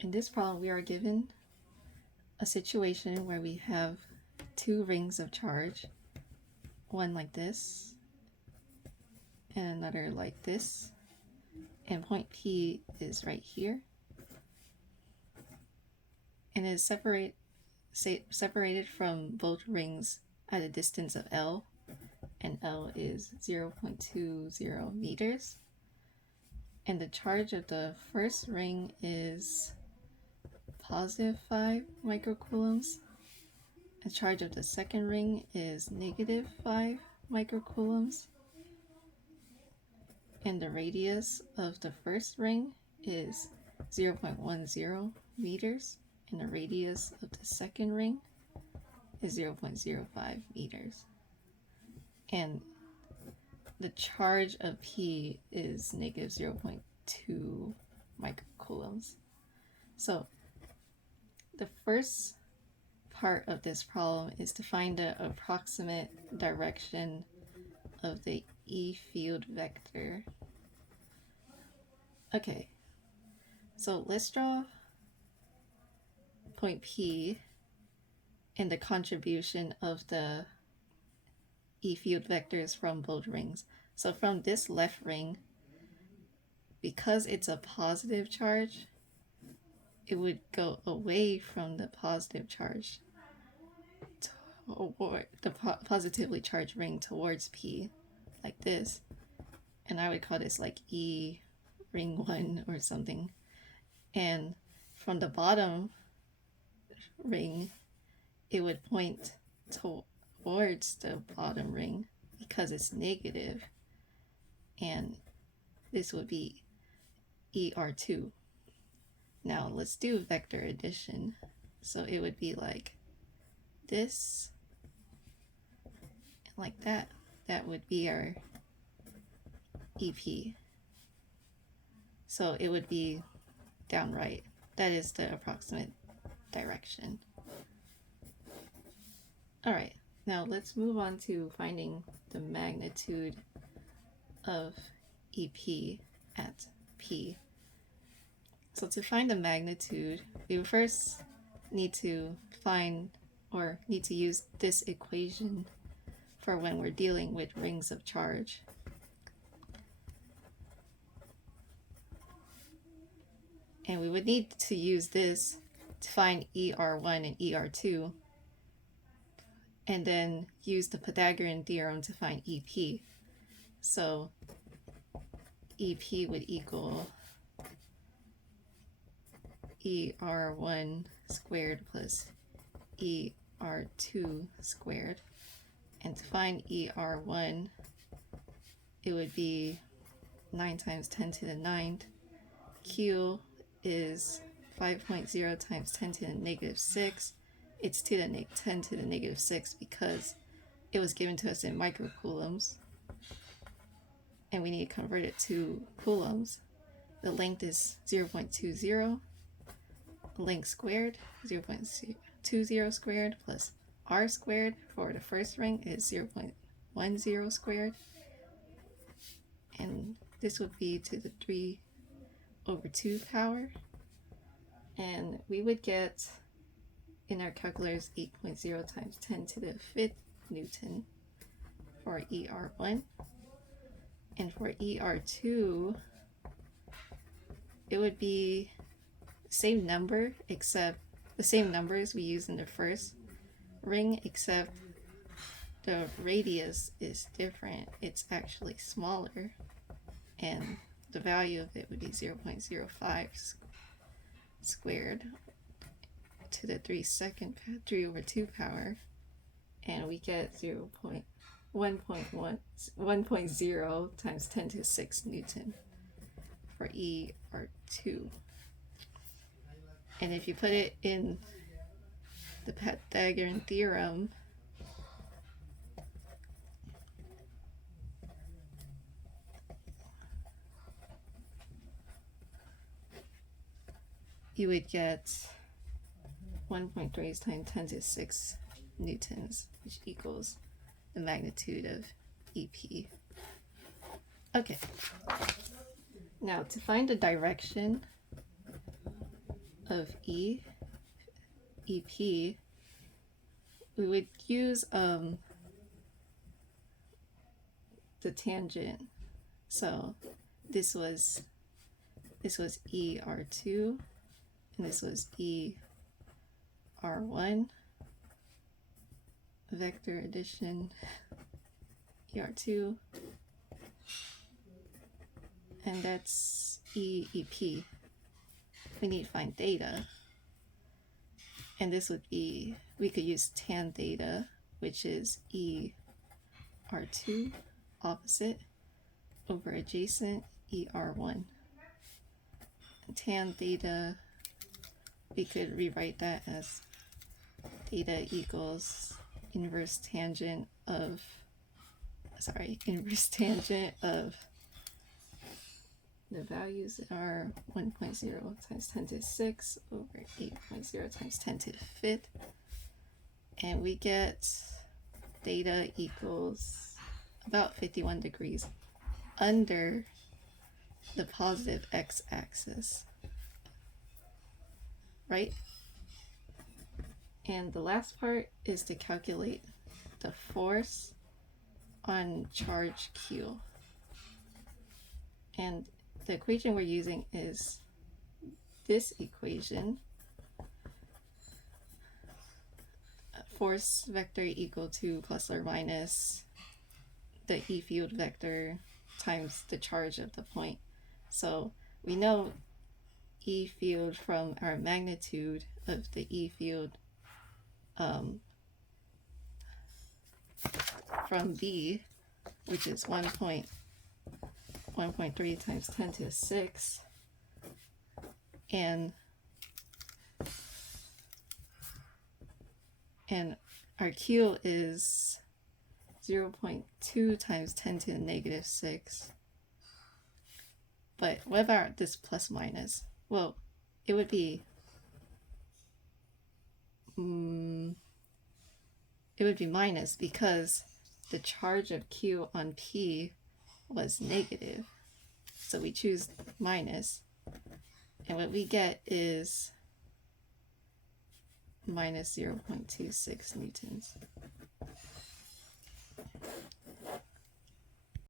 In this problem, we are given a situation where we have two rings of charge, one like this and another like this, and point P is right here, and is separated from both rings at a distance of L, and L is 0.20 meters. And the charge of the first ring is positive 5 microcoulombs. The charge of the second ring is negative 5 microcoulombs. And the radius of the first ring is 0.10 meters. And the radius of the second ring is 0.05 meters. And the charge of P is negative 0.2 microcoulombs. So the first part of this problem is to find the approximate direction of the E field vector. Okay, so let's draw point P and the contribution of the E field vectors from both rings. So from this left ring, because it's a positive charge, it would go away from the positive charge toward the positively charged ring towards P, like this. And I would call this like E ring 1 or something. And from the bottom ring, it would point towards the bottom ring because it's negative, and this would be ER2. Now let's do vector addition. So it would be like this and like that. That would be our EP. So it would be down right. That is the approximate direction. Alright, now let's move on to finding the magnitude of EP at P. So to find the magnitude, we would first need to use this equation for when we're dealing with rings of charge. And we would need to use this to find ER1 and ER2, and then use the Pythagorean theorem to find EP. So EP would equal ER1 squared plus ER2 squared. And to find ER1, it would be 9 times 10 to the 9th. Q is 5.0 times 10 to the negative 6. It's 10 to the negative 6 because it was given to us in microcoulombs, and we need to convert it to coulombs. The length is 0.20. Length squared, 0.20 squared plus r squared for the first ring is 0.10 squared. And this would be to the 3/2 power. And we would get in our calculators 8.0 times 10 to the 5th Newton for ER1. And for ER2, it would be the same number, except the same numbers we used in the first ring, except the radius is different. It's actually smaller, and the value of it would be 0.05 squared to the 3/2 power, and we get 1.0 times 10 to the 6 Newton for ER2. And if you put it in the Pythagorean theorem, you would get 1.3 times 10 to the 6 newtons, which equals the magnitude of EP. Okay, now to find the direction of EP, we would use the tangent. So this was ER2 and this was ER1, vector addition ER2, and that's EEP. We need to find theta, and this would be, we could use tan theta, which is ER2 opposite over adjacent ER1. And tan theta, we could rewrite that as theta equals inverse tangent of the values are 1.0 times 10 to the 6 over 8.0 times 10 to the 5th. And we get theta equals about 51 degrees under the positive x-axis, right? And the last part is to calculate the force on charge Q. And the equation we're using is this equation. Force vector equal to plus or minus the E field vector times the charge of the point. So we know E field from our magnitude of the E field from B, which is 1.3 times 10 to the 6, and our Q is 0.2 times 10 to the negative 6. But what about this plus minus? Well, it would be minus because the charge of Q on P was negative. So we choose minus. And what we get is minus 0.26 newtons.